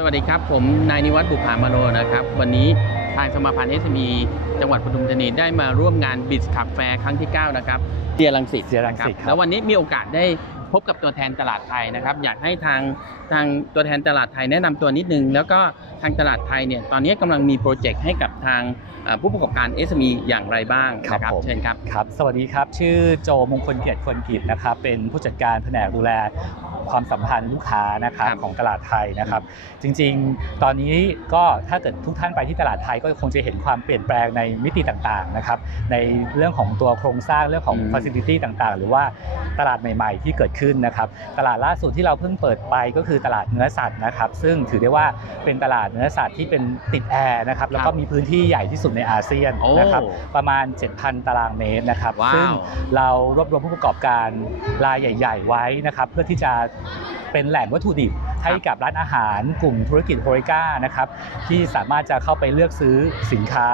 สวัสดีครับ ผมนายนิวัฒน์บุภามโนนะครับ วันนี้ทางสมาพันธ์ SME จังหวัดปทุมธานีได้มาร่วมงานบิสขับแฟร์ครั้งที่ 9 นะครับเดียรังสิตเสียรังสิตนะคแล้รับววันนี้มีโอกาสได้ พบกับตัวแทนตลาดไทยนะครับ อยากให้ทางทางตัวแทนตลาดไทยแนะนำตัวนิดนึง แล้วก็ทางตลาดไทยเนี่ยตอนนี้กำลังมีโปรเจกต์ให้กับทางเอ่อผู้ประกอบการ SME อย่างไรบ้างนะคครัรับบผมเชิญครับครับ สวัสดีครับ ชื่อโจมงคลเกียรติควรกิจนะครับเป็นผู้จัดการแผนกดูแลความสัมพันธ์ลูกค้านะครับครับของตลาดไทยนะครับ จริงๆ ตอนนี้ก็ถ้าเกิดทุกท่านไปที่ตลาดไทยก็คงจะเห็นความเปลี่ยนแปลงในมิติต่างๆนะครับในเรื่องของตัวโครงสร้างเรื่องของอืม facility ต่างๆ หรือว่าตลาดใหม่ ๆ ที่เกิดขึ้นนะครับตลาดล่าสุดที่เราเพิ่งเปิดไปก็คือตลาดเนื้อสัตว์นะครับซึ่งถือได้ว่าเป็นตลาดเนื้อสัตว์ที่เป็นติดแอร์นะครับแล้วก็มีพื้นที่ใหญ่ที่สุดในอาเซียนโอ้นะครับประมาณ 7,000 ตารางเมตรนะครับว้าวซึ่งเรารวบรวมผู้ประกอบการรายใหญ่ ๆ ไว้นะครับเพื่อที่จะเป็นแหล่งวัตถุดิบให้กับร้านอาหารกลุ่มธุรกิจโฮริก้านะครับที่สามารถจะเข้าไปเลือกซื้อสินค้า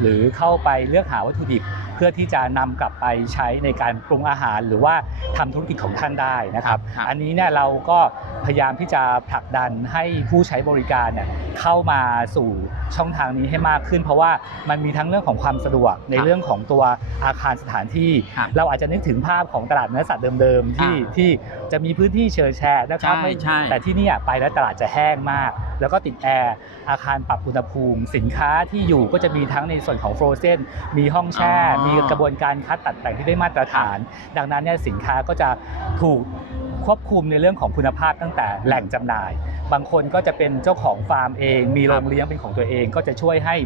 หรือเข้าไปเลือกหาวัตถุดิบ เพื่อที่จะนำกลับไปใช้ในการปรุงอาหาร หรือว่าทำธุรกิจของท่านได้นะครับครับ อันนี้เนี่ยเราก็พยายามที่จะผลักดันให้ผู้ใช้บริการเนี่ยเข้ามาสู่ช่องทางนี้ให้มากขึ้น เพราะว่ามันมีทั้งเรื่องของความสะดวกในครับเรื่องของตัวอาคารสถานที่ครับเราอาจจะนึกถึงภาพของตลาดเนื้อสัตว์เดิมๆที่อ่าที่จะมีพื้นที่เชิญแชร์นะครับใช่ไม่ใช่แต่ที่เนี่ยไปแล้วตลาดจะแห้งมาก แล้วก็ติดแอร์อาคารปรับอุณหภูมิ สินค้าที่อยู่ก็จะมีทั้งในส่วนของโฟรเซนมีห้องแช่อ๋อมีกระบวนการคัดตัดแต่งที่ได้มาตรฐาน ดังนั้นเนี่ยสินค้าก็จะถูกควบคุมในเรื่องของคุณภาพตั้งแต่แหล่งจำหน่าย บางคนก็จะเป็นเจ้าของฟาร์มเอง มีโรงเลี้ยงเป็นของตัวเอง ก็จะช่วยให้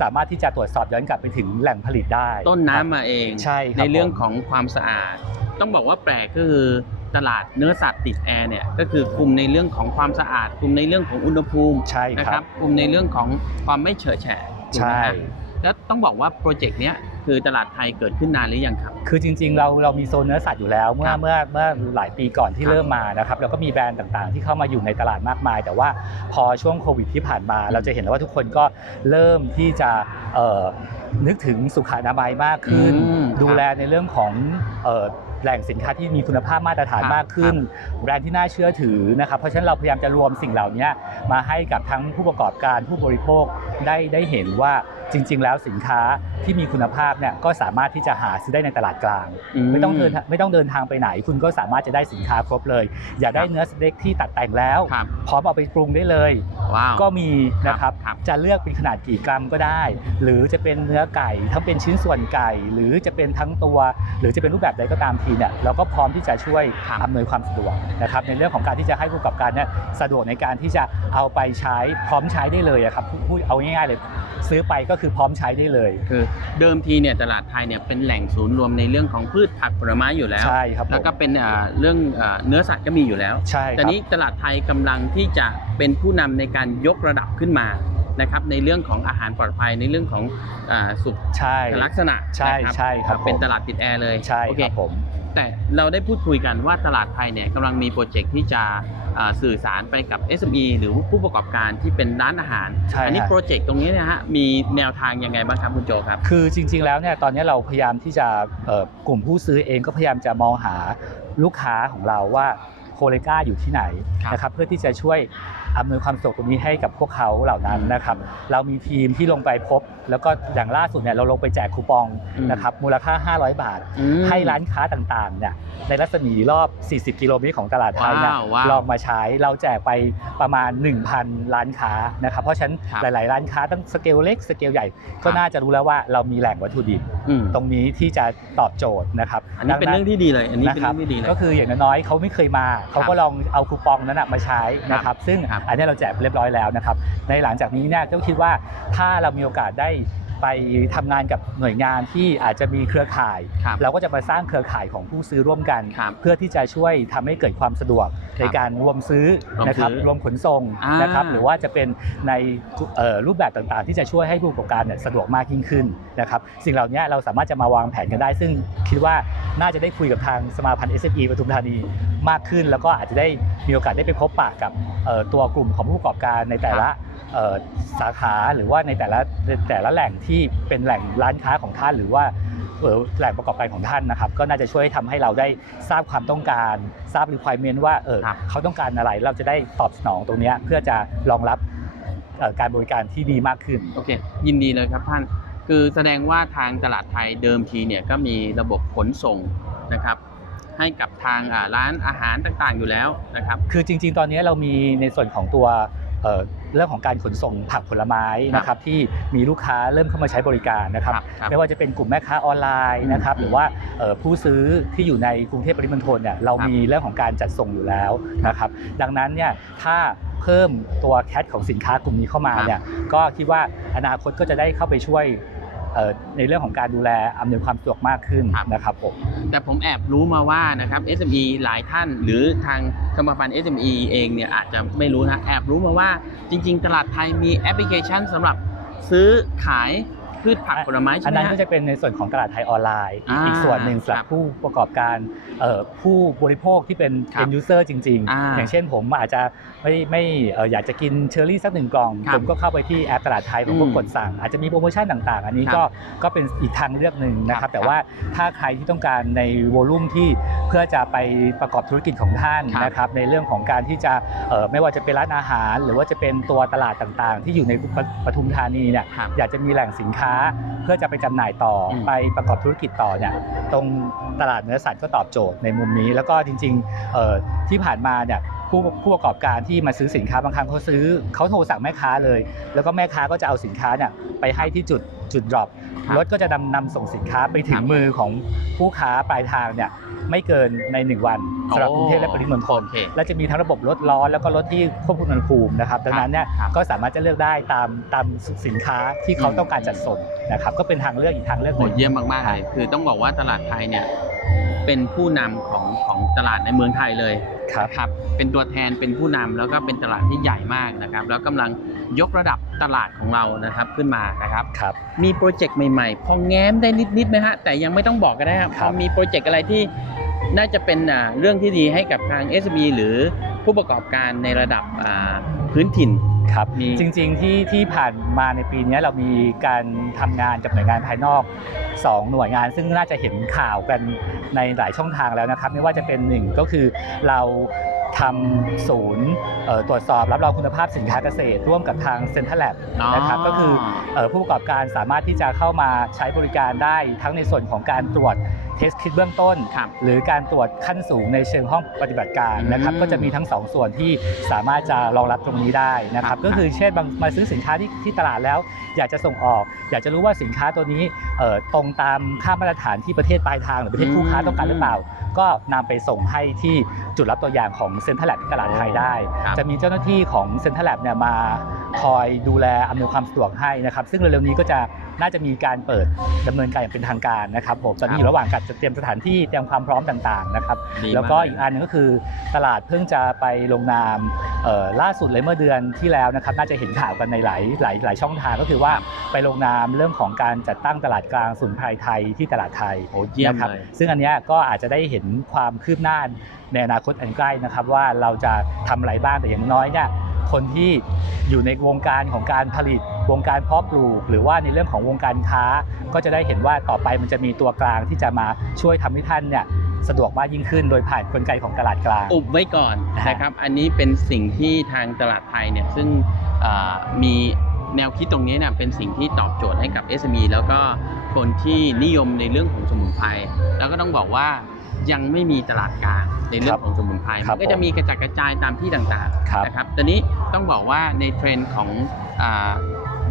สามารถที่จะตรวจสอบย้อนกลับไปถึงแหล่งผลิตได้ ต้นน้ำมาเองใช่ครับเรื่องผมของความสะอาด ต้องบอกว่าแปลกก็คือตลาดเนื้อสัตว์ติดแอร์เนี่ยก็คือคุมในเรื่องของความสะอาด คุมในเรื่องของอุณหภูมิใช่นะคครัรับบคุมในเรื่องของความไม่เฉอะแฉะถูกใช่ไหมฮะแล้วต้องบอกว่าโปรเจกต์เนี้ย คือตลาดไทยเกิดขึ้นนานหรือยังครับ คือจริงๆเราเรามีโซนเนื้อสัตว์อยู่แล้วเมื่คอรับเมื่อเมื่อหลายปีก่อนที่ครับเริ่มมานะครับแล้วก็มีแบรนด์ต่างๆ ที่เข้ามาอยู่ในตลาดมากมาย แต่ว่าพอช่วงโควิดที่ผ่านมา เราจะเห็นว่าทุกคนก็เริ่มที่จะเอ่อนึกถึงสุขอนามัยมากขึ้นอืมดูแลในเรื่องของเอ่อแหล่งสินค้าที่มีคุณภาพมาตรฐานครับมากขึ้น แบรนด์ที่น่าเชื่อถือนะครับ เพราะฉะนั้นเราพยายามจะรวมสิ่งเหล่านี้มาให้กับทั้งผู้ประกอบการผู้บริโภคได้ได้เห็นว่าจริง ๆ แล้วสินค้า ที่มีคุณภาพเนี่ยก็สามารถที่จะหาซื้อได้ในตลาดกลาง ไม่ต้องเดินไม่ต้องเดินทางไปไหน คุณก็สามารถจะได้สินค้าครบเลย อยากได้ครับเนื้อสเต็กที่ตัดแต่งแล้วครับพร้อมเอาไปปรุงได้เลยว้าวก็มีนะครับครับจะเลือกเป็นขนาดกี่กรัมก็ได้ หรือจะเป็นเนื้อไก่ทั้งเป็นชิ้นส่วนไก่ หรือจะเป็นทั้งตัว หรือจะเป็นรูปแบบใดก็ตามทีเนี่ยเราก็พร้อมที่จะช่วยครับอำนวยความสะดวกนะครับในเรื่องของการที่จะให้ผู้ประกอบการเนี่ยสะดวกในการที่จะเอาไปใช้พร้อมใช้ได้เลยอะครับพูดพูดเอาง่ายๆเลยซื้อไปก็คือพร้อมใช้ได้เลยคือเดิมทีเนี่ยตลาดไทยเนี่ยเป็นแหล่งศูนย์รวมในเรื่องของพืชผักผลไม้อยู่แล้ว ใช่ครับผม แล้วก็เป็นอ่าเรื่องอ่าเนื้อสัตว์ก็มีอยู่แล้ว ใช่คแต่รับนี้ตลาดไทยกำลังที่จะเป็นผู้นำในการยกระดับขึ้นมานะครับในเรื่องของอาหารปลอดภัยในเรื่องของอาสุขใช่ ลักษณะใช่นะใช่ครับเป็นผมตลาดติดแอร์เลยใช่โอเค ครับผม แต่เราได้พูดคุยกันว่าตลาดไทยเนี่ยกำลังมีโปรเจกต์ที่จะอ่าสื่อสารไปกับ SME หรือผู้ประกอบการที่เป็นร้านอาหารใช่อันี้ฮะโปรเจกต์ตรงนี้เนะฮะมีแนวทางยังไงบ้างครับคุณโจครับ คือจริง ๆ แล้วเนี่ยตอนนี้เราพยายามที่จะเอ่อกลุ่มผู้ซื้อเองก็พยายามจะมองหาลูกค้าของเราว่าโคเลกาอยู่ที่ไหนครับนะครับเพื่อที่จะช่วย อำนวยความสะดวกตรงนี้ให้กับพวกเขาเหล่านั้นนะครับ เรามีทีมที่ลงไปพบ แล้วก็อย่างล่าสุดเนี่ยเราลงไปแจกคูปองอืมนะครับมูลค่า 500 บาทอืมให้ร้านค้าต่างๆเนี่ยในรัศมีรอบ 40 กิโลเมตรของตลาดไทยเนี่ยว้าวว้าวลองมาใช้เราแจกไปประมาณ 1,000 ร้านค้านะครับเพราะฉะนั้นครับหลาย ๆ ร้านค้าตั้งสเกลเล็กสเกลใหญ่ก็ครับน่าจะรู้แล้วว่าเรามีแหล่งวัตถุดิบอืมตรงนี้ที่จะตอบโจทย์นะครับอันนี้เป็นเรื่องที่ดีเลยอันนี้เป็นนะคเรื่บองที่ดีเลยก็คืออย่างน้อยๆเขาไม่เคยมา เขาก็ลองเอาคูปองนั้นนะมาใช้นะครับ ซึ่งครับอันนี้เราแจกเรียบร้อยแล้วนะครับในหลังจากนี้เนี่ยก็คิดว่าถ้าเรามีโอกาสได้ ไปทำงานกับหน่วยงานที่อาจจะมีเครือข่ายครับเราก็จะมาสร้างเครือข่ายของผู้ซื้อร่วมกันครับเพื่อที่จะช่วยทำให้เกิดความสะดวกในการรวมซื้อรวมซื้อนะครับรวมขนส่งอ่านนะครับหรือว่าจะเป็นในเอ่อรูปแบบต่างๆ ที่จะช่วยให้ผู้ประกอบการเนี่ยสะดวกมากยิ่งขึ้นนะครับสิ่งเหล่านี้เราสามารถจะมาวางแผนกันได้ ซึ่งคิดว่าน่าจะได้คุยกับทางสมาพันธ์ SME ปทุมธานีมากขึ้น แล้วก็อาจจะได้มีโอกาสได้ไปพบปะกับเอ่อตัวกลุ่มของผู้ประกอบการในแต่ละเอ่อ สาขาหรือว่าในแต่ละในแต่ละแหล่งที่เป็นแหล่งร้านค้าของท่านหรือว่าเอ่อแหล่งประกอบการของท่านนะครับ ก็น่าจะช่วยทำให้เราได้ทราบความต้องการ ทราบ requirement ว่าเออครับเขาต้องการอะไรเราจะได้ตอบสนองตรงเนี้ยเพื่อจะรองรับเอ่อการบริการที่ดีมากขึ้นโอเค ยินดีเลยครับท่าน คือแสดงว่าทางตลาดไทยเดิมทีเนี่ยก็มีระบบขนส่งนะครับให้กับทางอ่าร้านอาหารต่างๆอยู่แล้วนะครับ คือจริง ๆ ตอนนี้เรามีในส่วนของตัว เอ่อเรื่องของการขนส่งผักผลไม้นะครับที่มีลูกค้าเริ่มเข้ามาใช้บริการนะครับครับครับไม่ว่าจะเป็นกลุ่มแม่ค้าออนไลน์นะครับอืมหรือว่าเอ่อผู้ซื้อที่อยู่ในกรุงเทพปริมณฑลเนี่ยเราครับมีเรื่องของการจัดส่งอยู่แล้วนะครับดังนั้นเนี่ยถ้าเพิ่มตัวแคทของสินค้ากลุ่มนี้เข้ามาเนี่ยก็คิดว่าอนาคตก็จะได้เข้าไปช่วยเอ่อ ในเรื่องของการดูแลอำนวยความสะดวกมากขึ้นนะครับผมแต่ผมแอบรู้มาว่านะครับ SME หลายท่านหรือทางสมาพันธ์ SME เองเนี่ยอาจจะไม่รู้นะแอบรู้มาว่าจริง ๆ ตลาดไทยมีแอปพลิเคชันสำหรับซื้อขาย พืชผักผลไม้ใช่อันไหมนั้นฮะก็จะเป็นในส่วนของตลาดไทยออนไลน์อ่าอีกส่วนหนึ่งสำหรัครับบผู้ประกอบการเอ่อผู้บริโภคที่เป็นครับ end user จริงอ่าๆอย่างเช่นผมอาจจะไม่ไม่เอ่ออยากจะกินเชอร์รี่สักหนึ่งกล่องครับผมก็เข้าไปที่แอปตลาดไทยผมก็อืมกดสั่ง อาจจะมีโปรโมชั่นต่าง ๆ อันนี้ครับก็ก็เป็นอีกทางเลือกหนึ่งนะคครัรับบแต่ว่าถ้าใครที่ต้องการในวอลุ่มที่เพื่อจะไปประกอบธุรกิจของท่านครับนะครับในเรื่องของการที่จะเอ่อไม่ว่าจะเป็นร้านอาหาร หรือว่าจะเป็นตัวตลาดต่างๆ ที่อยู่ในปปทุมธานีเนี่ยครับอยากจะมีแหล่งสินค้าเพื่อจะไปจำหน่ายต่ออมไปประกอบธุรกิจต่อเนี่ยตรงตลาดเนื้อสัตว์ก็ตอบโจทย์ในมุมนี้ แล้วก็จริงๆเอ่อที่ผ่านมาเนี่ยผู้ผู้ประกอบการที่มาซื้อสินค้าบางครั้งเขาซื้อเขาโทรสั่งแม่ค้าเลย แล้วก็แม่ค้าก็จะเอาสินค้าเนี่ยไปให้ที่จุดจุดดรอปค รับรถก็จะนำนำส่งสินค้าไปถึคงรับมือของผู้ค้าปลายทางเนี่ยไม่เกินในหนึ่งวันสำหรับกรุงเทพและปริมณฑลโอเคและจะมีทั้งระบบรถร้อนแล้วก็รถที่ควบคุมอุณหภูมินะครับดังนั้นเนี่ยครับก็สามารถจะเลือกได้ตามตามสินค้าที่เขาอืมต้องการจัดส่งนะครับก็เป็นทางเลือกอีกทางเลือกหโหนึ่งเยี่ยมมากๆเลยคือต้องบอกว่าตลาดไทยเนี่ย เป็นผู้นำของของตลาดในเมืองไทยเลยครับนะครับ เป็นตัวแทนเป็นผู้นำแล้วก็เป็นตลาดที่ใหญ่มากนะครับ แล้วกำลังยกระดับตลาดของเรานะครับขึ้นมานะครับครับ มีโปรเจกต์ใหม่ๆ พอแง้มได้นิดๆไหมฮะแต่ยังไม่ต้องบอกก็ได้ครับคพรัอบมีโปรเจกต์อะไรที่ น่าจะเป็นอ่าเรื่องที่ดีให้กับทาง SME หรือผู้ประกอบการในระดับอ่าพื้นถิ่นครับมีจริงๆที่ที่ผ่านมาในปีนี้เรามีการทำงานกับหน่วยงานภายนอก 2 หน่วยงาน ซึ่งน่าจะเห็นข่าวกันในหลายช่องทางแล้วนะครับ ไม่ว่าจะเป็นหนึ่งก็คือเราทำศูนย์เอ่อตรวจสอบรับรองคุณภาพสินค้าเกษตร ร่วมกับทางเซ็นทรัลแลบนะครับก็คือเอ่อผู้ประกอบการสามารถที่จะเข้ามาใช้บริการได้ทั้งในส่วนของการตรวจ เทสคิดเบื้องต้นครับหรือการตรวจขั้นสูงในเชิงห้องปฏิบัติการนะครับอืมก็จะมีทั้งสองส่วนที่สามารถจะรองรับตรงนี้ได้นะคครัรับบก็คือเช่นบางมาซื้อสินค้าที่ที่ตลาดแล้ว อยากจะส่งออก อยากจะรู้ว่าสินค้าตัวนี้เอ่อตรงตามค่ามาตรฐานที่ประเทศปลายทางหรือประเทศคู่ค้าต้องการหรือเปล่า ก็นำไปส่งให้ที่จุดรับตัวอย่างของเซ็นทรัลแลบที่ตลาดไทยได้ครับจะมีเจ้าหน้าที่ของเซ็นทรัลแลบเนี่ยมาคอยดูแลอำนวยความสะดวกให้นะครับ ซึ่งเร็วๆนี้ก็จะน่าจะมีการเปิดดำเนินการอย่างเป็นทางการนะครับผมตอนนี้อยู่ระหว่างการจัดเตรียมสถานที่เตรียมความพร้อมต่างๆนะครับดีแล้วก็มาอีกอันหนึงก็คือตลาดเพิ่งจะไปลงนามเอ่อล่าสุดเลยเมื่อเดือนที่แล้วนะครับน่าจะเห็นข่าวกันในหลายหลายหลายช่องทางก็คือว่าไปลงนามเรื่องของการจัดตั้งตลาดกลางศูนย์ไพรไทยที่ตลาดไทยโอ้เยี่ยมนะครับเลยซึ่งอันเนี้ยก็อาจจะได้เห็นความคืบหน้าในอนาคตอันใกล้นะครับว่าเราจะทำอะไรบ้างแต่อย่างน้อยเนี่ยคนที่อยู่ในวงการของการผลิต วงการเพาะปลูก หรือว่าในเรื่องของวงการค้า ก็จะได้เห็นว่าต่อไปมันจะมีตัวกลางที่จะมาช่วยทำให้ท่านเนี่ยสะดวกมากยิ่งขึ้น โดยผ่านกลไกของตลาดกลางอุบไว้ก่อนนะฮะนะครับ อันนี้เป็นสิ่งที่ทางตลาดไทยเนี่ยซึ่งอ่ามีแนวคิดตรงนี้เนี่ยเป็นสิ่งที่ตอบโจทย์ให้กับ SME แล้วก็คนที่นิยมในเรื่องของสมุนไพรแล้วก็ต้องบอกว่ายังไม่มีตลาดกลางในเรื่องของสมุนไพรครัมับนก็จะมีกระจัดกระจายตามที่ต่างครับๆนะครับตอนนี้ต้องบอกว่าในเทรนด์ของอา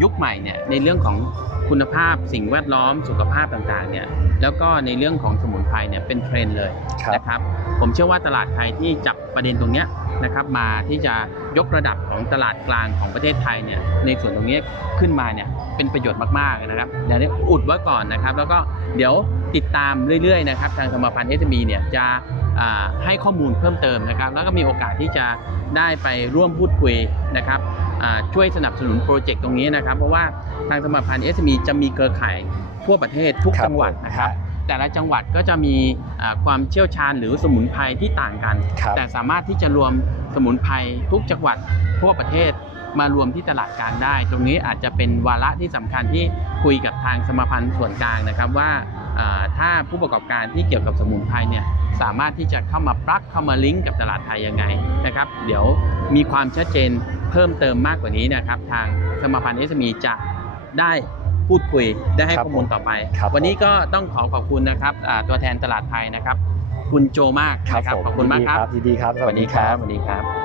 ยุคใหม่เนี่ยในเรื่องของคุณภาพสิ่งแวดล้อมสุขภาพต่างๆเนี่ยแล้วก็ในเรื่องของสมุนไพรเนี่ยเป็นเทรนด์เลยครับนะครับผมเชื่อว่าตลาดไทยที่จับประเด็นตรงเนี้ยนะครับมาที่จะยกระดับของตลาดกลางของประเทศไทยเนี่ยในส่วนตรงเนี้ยขึ้นมาเนี่ยเป็นประโยชน์มากๆนะครับเดี๋ยวนี้อุดไว้ก่อนนะครับ แล้วก็เดี๋ยวติดตามเรื่อยๆนะครับทางสมาพันธ์เอสมีเนี่ยจะอ่า ให้ข้อมูลเพิ่มเติมนะครับ แล้วก็มีโอกาสที่จะได้ไปร่วมพูดคุยนะครับอ่าช่วยสนับสนุนโปรเจกต์ตรงนี้นะครับ เพราะว่าทางสมาพันธ์เอสมีจะมีเครือข่ายทั่วประเทศทุกจังหวัดนะครับแต่ละจังหวัดก็จะมีอ่าความเชี่ยวชาญหรือสมุนไพรที่ต่างกันครับแต่สามารถที่จะรวมสมุนไพรทุกจังหวัดทั่วประเทศ มารวมที่ตลาดกลางได้ ตรงนี้อาจจะเป็นวาระที่สำคัญที่คุยกับทางสมาพันธ์ส่วนกลางนะครับว่าอ่าถ้าผู้ประกอบการที่เกี่ยวกับสมุนไพรเนี่ยสามารถที่จะเข้ามาปลักเข้ามาลิงก์กับตลาดไทยยังไงนะครับ เดี๋ยวมีความชัดเจนเพิ่มเติมมากกว่านี้นะครับ ทางสมาพันธ์ SME จะได้พูดคุยได้ให้ครับข้อมูลต่อไปครับวันนี้ก็ต้องขอขอบคุณนะครับอ่าตัวแทนตลาดไทยนะครับ คุณโจมากนะครับขอบคุณมากครับยินดีครับ สวัสดีครับสวัสดีครับ